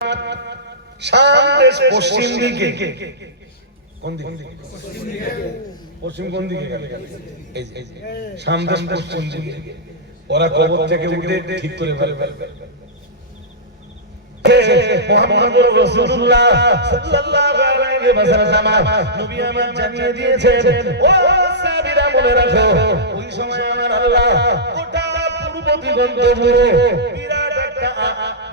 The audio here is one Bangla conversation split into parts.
শাম দেশ পশ্চিম দিকে, কোন দিকে? পশ্চিম কোন দিকে গেল? এই যে শাম দেশ পশ্চিম দিকে। ওরা কবর থেকে উঠে ঠিক করে ফেলবে। মুহাম্মদুর রাসূলুল্লাহ সাল্লাল্লাহু আলাইহি ওয়াসাল্লাম নবী আমার জানিয়ে দিয়েছেন, ও সাহাবীরা মনে রাখো, ওই সময় আমার আল্লাহ গোটা পূর্ব দিগন্ত জুড়ে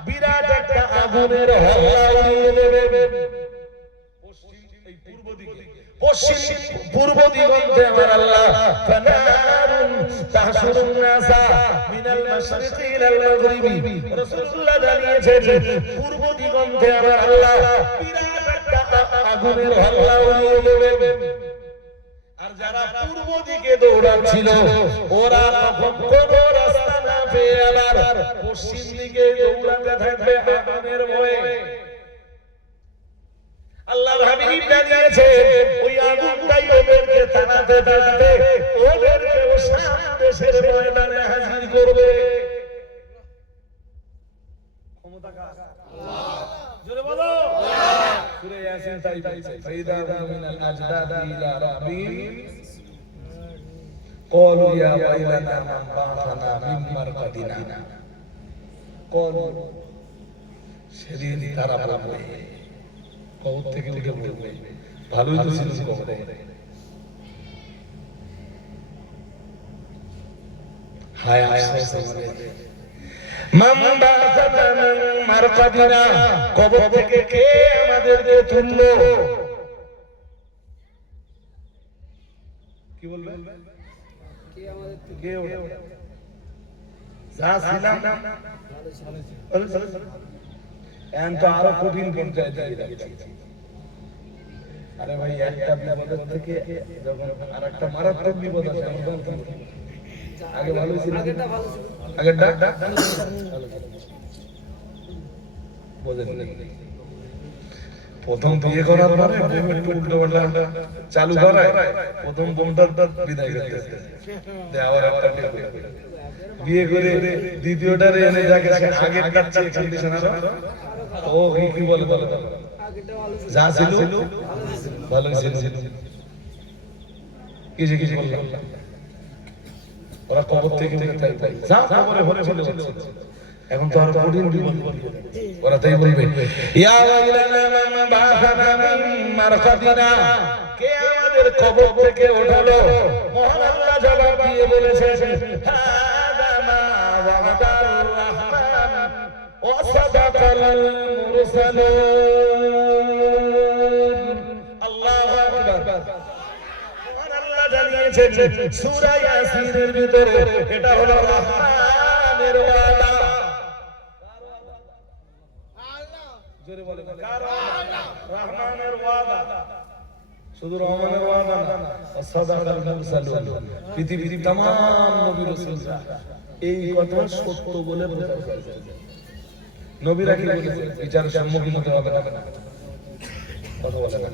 বিরাট একটা আগুনের হাওয়া উড়িয়ে দেবে। পশ্চিম পূর্ব দিগন্তে আমার আল্লাহ ফানারুন তাহশুরুন নাসা মিনাল মাশরিকি ইলাল মাগরিবি। রাসূলুল্লাহ জানিয়েছেন, পূর্ব দিগন্তে আমার আল্লাহ বিরাট একটা আগুনের হাওয়া উড়িয়ে দেবে। আর যারা পূর্ব দিকে দৌড়াচ্ছিল ওরা তখন কোন রাস্তা না পেয়ে আবার পশ্চিম দিকে দৌড়াতে থাকবে আগুনের ভয়ে। আল্লাহর হাবিব জানিয়েছে, ওই আগুনটাই ওদেরকে তাড়াতে তাড়াতে ওদেরকে শাম দেশের ময়দানে হাজির করবে। ক্ষমতা কার? আল্লাহ। জোরে বলো আল্লাহ। সূরা ইয়াসিন তাই বলছে, ফাইদা মিনাল আজদাদি ইলা রাব্বিহিম ক্বালু ইয়া ওয়াইলানা মান বা'আথানা মিন মারকাদিনা। ক্বালু, সেদিন তারা বলবে, কবর থেকে উঠে বলবে, ভালোই তো ছিল কবরে। হায় আফসোস আমাদের, মান বা'আথানা মিন মারকাদিনা, কবর থেকে কে আমাদেরকে তুললো? কি বলবে? কে আমাদের কে ওঠে? যা ছিলাম এখন তো আরো কঠিন পর্যায়ে যাচ্ছে। আরে ভাই, একটা বিপদের থেকে যখন আরেকটা মারাত্মক বিপদ আসে, আগে ভালো ছিল, আগেরটা প্রথম বিয়ে করার পরে একটু উল্টো পাল্টা চালু করায়, প্রথম বোমটা বিদায় করতে বিয়ে করে দ্বিতীয়টা এনে যাকে আগের কাছে কন্ডিশন ও কি বলে বলে যা ছিল ভালো ছিল, কিছু কিছু ওরা কবর থেকে যা কবরে হচ্ছিল, এখন তো আর কঠিন বিপদ। ওরা তাই বলবে, ইয়া ওয়াইলানা মান বা'আথানা মিন মারকাদিনা, কে আমাদের কবর থেকে ওঠালো? মহান আল্লাহ জবাব দিয়ে বলেছেন, হাদা মা ওয়াদার রাহমান ওয়া সাদাকাল মুরসালুন। আল্লাহু আকবার। মহান আল্লাহ জানিয়েছেন সূরা ইয়াসিনের ভিতরে, এটা হলো রহমানের ওয়াদা। জোরে বলেন, কার ওয়াদা? রহমানের ওয়াদা। শুধু রহমানের ওয়াদা না, সাদাকাল মুরসালুন, পৃথিবীর तमाम নবী রাসূলরা এই কথা সত্য বলে প্রচার করেছে। নবীরা কি বলেছে? বিচারের সম্মুখীন হতে হবে না, কথা বলে না।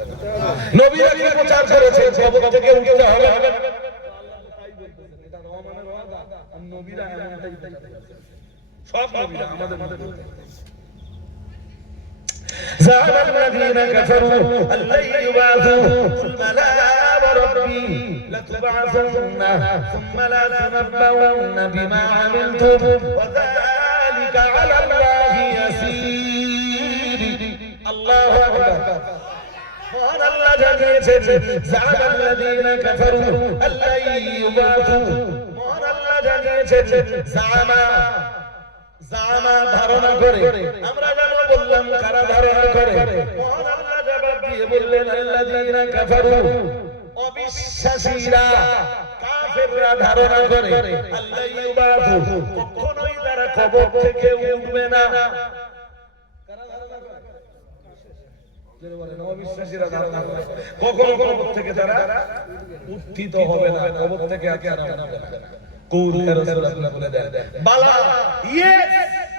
নবীরা কি প্রচার করেছে? কবর থেকে উঠতে হবে না। আল্লাহ তাই বলতেছেন, এটা রহমানের ওয়াদা। আর নবীরা এমনটাই বলেছে, সব নবীরা আমাদের মধ্যে। زعم الذين كفروا أن لن يبعثوا قل بلى وربي لتبعثن ثم لتنبؤن بما عملتم وذلك على الله يسير. الله أكبر. قال الله جل زعم الذين كفروا أن لن يبعثوا. قال الله جل জামা ধারণা করে, আমরা যেন বললাম কারা ধারণা করে? মহান আল্লাহ জবাব দিয়ে বললেন, আল্লাযীনা কাফারু, অবিশ্বাসীরা, কাফেররা ধারণা করে, আল্লাহ ইউবাথু, কখনোই তারা কবর থেকে উঠবে না। কারা ধারণা করে? যারা বলেন অবিশ্বাসীরা ধারণা করে কখনো কবর থেকে তারা উত্থিত হবে না, কবর থেকে আর নামবে না। কুল রাসূল আপনি বলে দেন, বালা ইয়েস,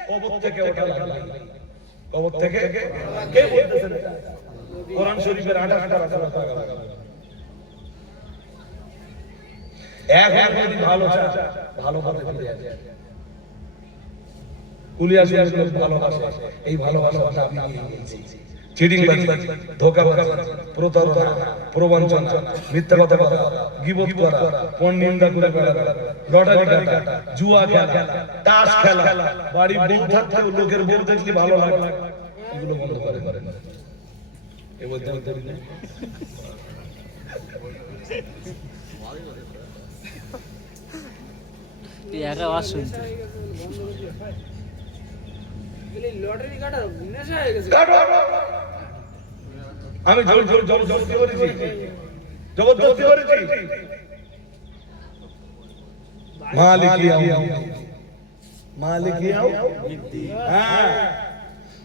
কবর থেকে ওঠা লাগবে। কবর থেকে কে বলতেছেন? কোরআন শরীফের 28টা রাসূল এক যদি ভালো চায়, ভালো পথে ফিরে আসে। কুলিয়া লোক ভালোবাসে, এই ভালোবাসাটা আমি নিয়ে নিয়েছি। চিটিংবাজি, ধোঁকাবাজি, প্রতারণা, প্রবঞ্চনা, মিথ্যা কথা বলা, গীবত করা, পরনিন্দা করে বেড়ানো, লটারি কাটা, জুয়া খেলা, তাস খেলা, বাড়ি বউ থাকতেও লোকের বউ দেখলে ভালো লাগে, এগুলো বন্ধ করে না। এ বলতে বলতে একা আওয়াজ শুনতে লটারি কাটা নেশা হয়ে গেছে। আমি জবরদস্তি করেছি, জবরদস্তি করেছি। মালিকিয়াও হ্যাঁ,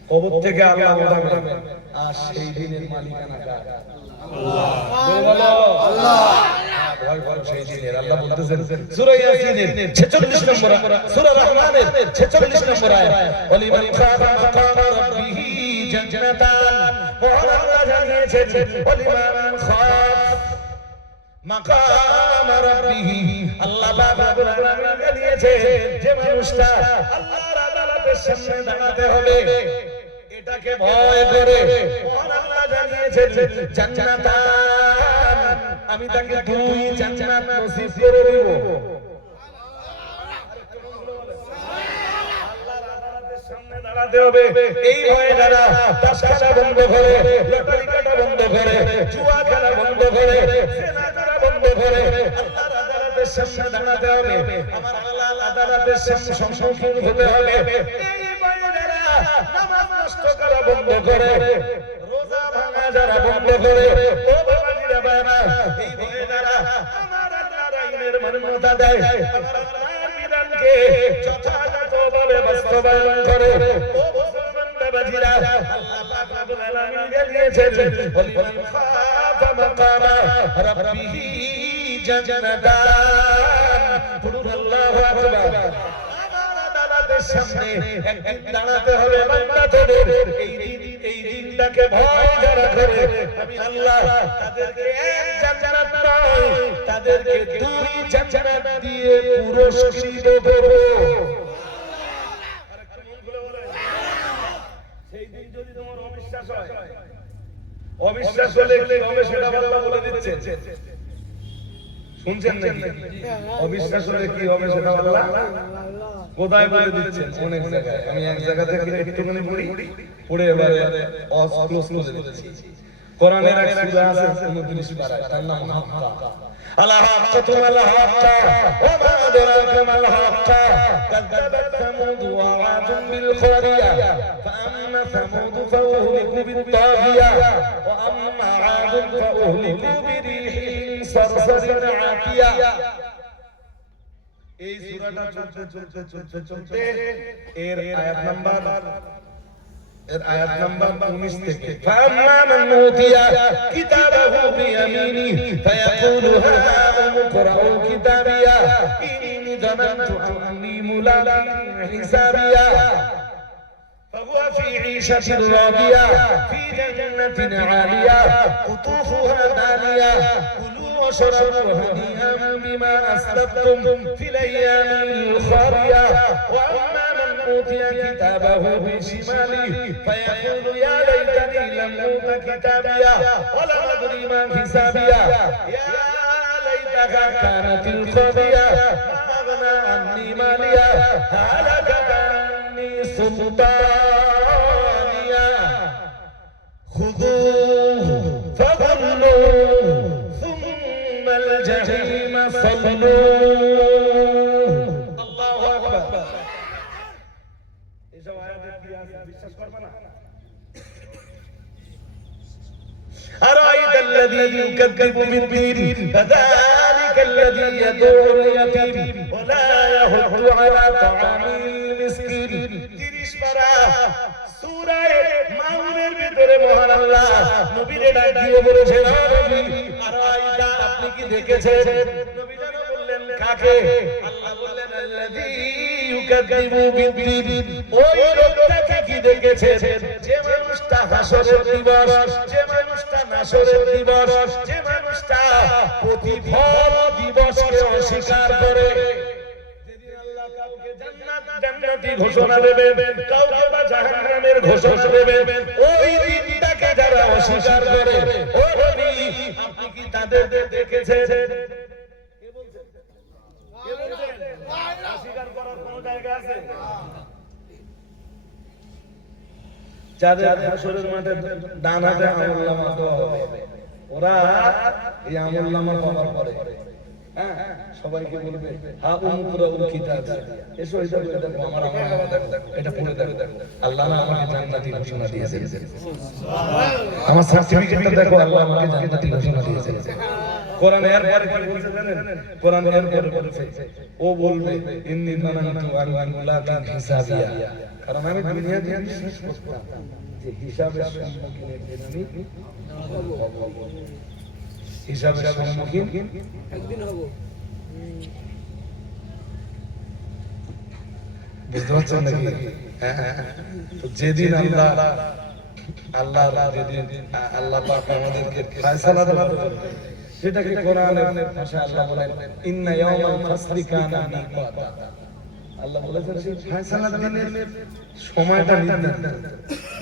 কবর থেকে আল্লাহ ওঠাবেন, আর সেই দিনের মালিকানা কার? আল্লাহ। ভয় করো সেই দিনের। আল্লাহ বলতেছেন সূরা ইয়াসিনের 46 নম্বর, সূরা রহমানের 46 নম্বর আয়াত, ওয়ালিমান খাফা মাকামা রাব্বিহি জান্নাতান। মহান আল্লাহ জানিয়েছেন ওয়ালিমান খাফ মাকামা রাব্বিহি, আল্লাহ রাব্বুল আলামিন জানিয়েছেন যে মানুষটা আল্লাহর আদালতের সামনে দাঁড়াতে হবে, এটাকে ভয় করে মহান আল্লাহ জানিয়েছেন জান্নাতান, আমি তাকে দুই জান্নাত নসিব করে দেব। আল্লাহর আদালতের সামনে দাঁড়াতে হবে, এই ভয়ে যারা তাস খেলা বন্ধ করে, লটারি কাটা বন্ধ করে, জুয়া খেলা বন্ধ করে, জেনা করা বন্ধ করে, আল্লাহর আদালতের সামনে দাঁড়াতে হবে, আমার আল্লাহর আদালতের সামনে সম্মুখীন হতে হবে। এই ভয়ে যারা নামাজ নষ্ট করা বন্ধ করে, রোজা ভাঙা যারা বন্ধ করে, ও বাবাজিরা বাবা, এই ভয়ে যারা আমার আল্লাহর আইনের মান্যতা দেয়, আমার আল্লাহর বিধানকে যথাযথভাবে বাস্তবায়ন করে, ও মুসলমান বাবাজিরা, আল্লাহ পাক রব্বুল আলামিন জানিয়েছেন ওয়ালিমান খাফা মাকামা রাব্বিহি জান্নাতান। পড়ুন আল্লাহু আকবার। সামনে একদিন দাঁড়াতে হবে বান্দা তোদের, এই দিনটাকে ভয় যারা করে, আমি আল্লাহ তাদেরকে এক জান্নাত নয়, তাদেরকে দুই জান্নাত দিয়ে পুরস্কৃত করব। সেই দিন যদি তোমার অবিশ্বাস হয়, অবিশ্বাস হলে কি হবে সেটা আল্লাহ বলে দিচ্ছে। শুনছেন নাকি? অবিশ্বাস হলে কি হবে সেটা আল্লাহ কোথায় বলে দিচ্ছেন? অনেক জায়গায়। আমি এক জায়গা থেকে একটুখানি পড়ে এবারে ক্লোজ করে দিচ্ছি। কোরআনের এক সূরা আছে 29 পারায়, তার নাম হাক্কা। আলা হাক্কাতু আল হাক্কা ওয়া মা আদরাকা মাল হাক্কা, কাযাবাত সামুদ ওয়া আদুম বিল খারিয়া, ফাআম্মা সামুদ ফাউহলিকু বিত তাগিয়া, ওয়া আম্মা আদুম ফাউহলিকু বিরিহিন সারসারিন আতিয়া। এই সূরাটা চলতে এর আয়াত নাম্বার 19 থেকে, ফাম্মা মান উতিয়া কিতাবাহু বিয়ামিনিহি ফায়াকুলু হাউম ইকরাউ কিতাবিয়া ইন্নী যানানতু আন্নী মুলাকিন হিসাবিয়া فهو في عيشة راضية في جنة عالية قطوفها دانية كلوا واشربوا هنيئا بما أسلفتم في الأيام الخالية وأما من أوتي كتابه بشماله فيقول يا ليتني لم أوت كتابيا ولم أدر ما حسابيا يا ليتها كانت القاضية ما أغنى عني ماليا هلك عني سلطانيا خذوه فغلوه ثم الجحيم صلوه الله أكبر এসব আয়াতের কি আছে বিশ্বাস করবে না أرأيت الذي يكذب بالدين فذلك الذي يدعو اليتيم ولا يحض على طعام المسكين 30 পারা সূরা মাউনের ভিতরে মহান আল্লাহ নবীরে ডাক দিয়ে বলেছেন, ও নবী, আরাইতা আপনি কি দেখেছেন? নবী যেন বললেন কাকে? আল্লাহ বললেন আল্লাযী ইউকাযযিবু বিদ্দীন, ওই লোকটাকে কি দেখেছেন যে মানুষটা হাসরের দিবস, যে মানুষটা নাসরের দিবস, যে মানুষটা প্রতিফল দিবসকে অস্বীকার করে। যেদিন আল্লাহ কাউকে জান্নাত জান্নাতি ঘোষণা দেবে, কাউকে বা জাহান্নামের ঘোষণা দেবে। ওই দিনটাকে যারা অস্বীকার করে, ও নবী আপনি কি তাদের দেখেছেন? কে বলছেন? অস্বীকার করার কোনো জায়গা আছে? যাদের হাসরের মাঠে ডান হাতে আমলনামা দেওয়া হবে, ওরা এই আমলনামা পাওয়ার পরে হ্যাঁ সবাইকে বলবে হা উমকুরাউল কিতাব, এসো এটা দেখো আমার আমলনামা দেখো, এটা পড়ে দেখো, আল্লাহ না আমাকে জান্নাতি ঘোষণা দিয়েছেন, আমার সার্টিফিকেটটা দেখো, আল্লাহ আমাকে জান্নাতি ঘোষণা দিয়েছেন। কোরআন এর পরে কি বলছে জানেন? কোরআন এর পরে বলছে ও বলবে ইন্নী যানানতু আন্নী মুলাকিন হিসাবিয়া, কারণ আমি দুনিয়া দিয়ে বিশ্বাস করতাম যে হিসাবের সম্মুখীন একদিন আমি হব, হিসাবের সম্মুখীন একদিন হবো। বুঝতে পারছেন নাকি? তো যেদিন আল্লাহ যেদিন আল্লাহ পাক আমাদেরকে ফয়সালা দেবেন, সেটাকে কোরআনের ভাষায় আল্লাহ বলেন ইন্না ইয়াউমাল ফাসলি কানা মিকাতা। আল্লাহ বলেছেন সেই ফয়সালার দিনের সময়টা নির্ধারিত,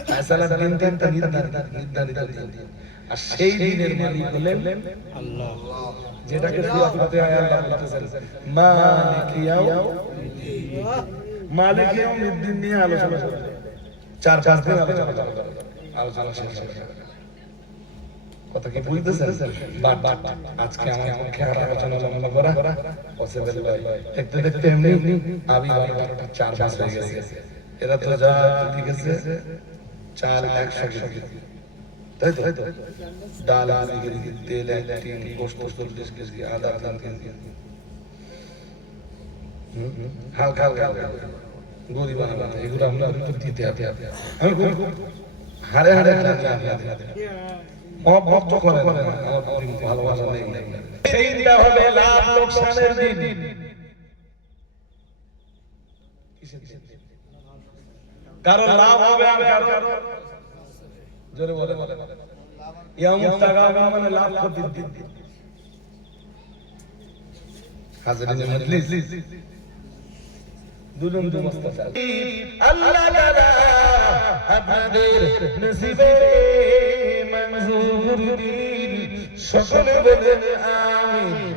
ফয়সালার দিনটা নির্ধারিত দিন, আর সেই দিনের মালিক হলেন আল্লাহ, যেটাকে সূরা ফাতিহায় আল্লাহ বলতেছেন মালিক ইয়াউমিদ্দিন। মালিক ইয়াউমিদ্দিন নিয়ে আলোচনা করবে, 4-5 দিন আলোচনা শেষ হবে। কথা কি বুঝতেছেন? বাট আজকে আমার পক্ষে আর আলোচনা লম্বা করা পসিবল নয়। দেখতে দেখতে এমনি আমি 4 মাস হয়ে গেছে, এরা তো যা ঠিক আছে 4 100 কেজি, তাই তো ডাল 2 কেজি, তেল 1 টিন, গোশত 40 কেজি, আদা 3 কেজি, হালকা হালকা গরিব বানানো, এগুলো আমরা দিতে হবে। আমি হারে হারে মহব্বত করে না, আমার ভালোবাসা নেই। সেই দিনটা হবে লাভ লোকসানের দিন। কারণ লাভ হবে আর কারণ জোরে বলে ইয়ামুত তাগাবুন মানে লাভ ক্ষতির দিন। হাজিরিনে মজলিস দুজন দুমস্তা চাল আল্লাহ তাআলা আপনাদের নসিবে মঞ্জুর দিন, সকলে বলেন আমিন।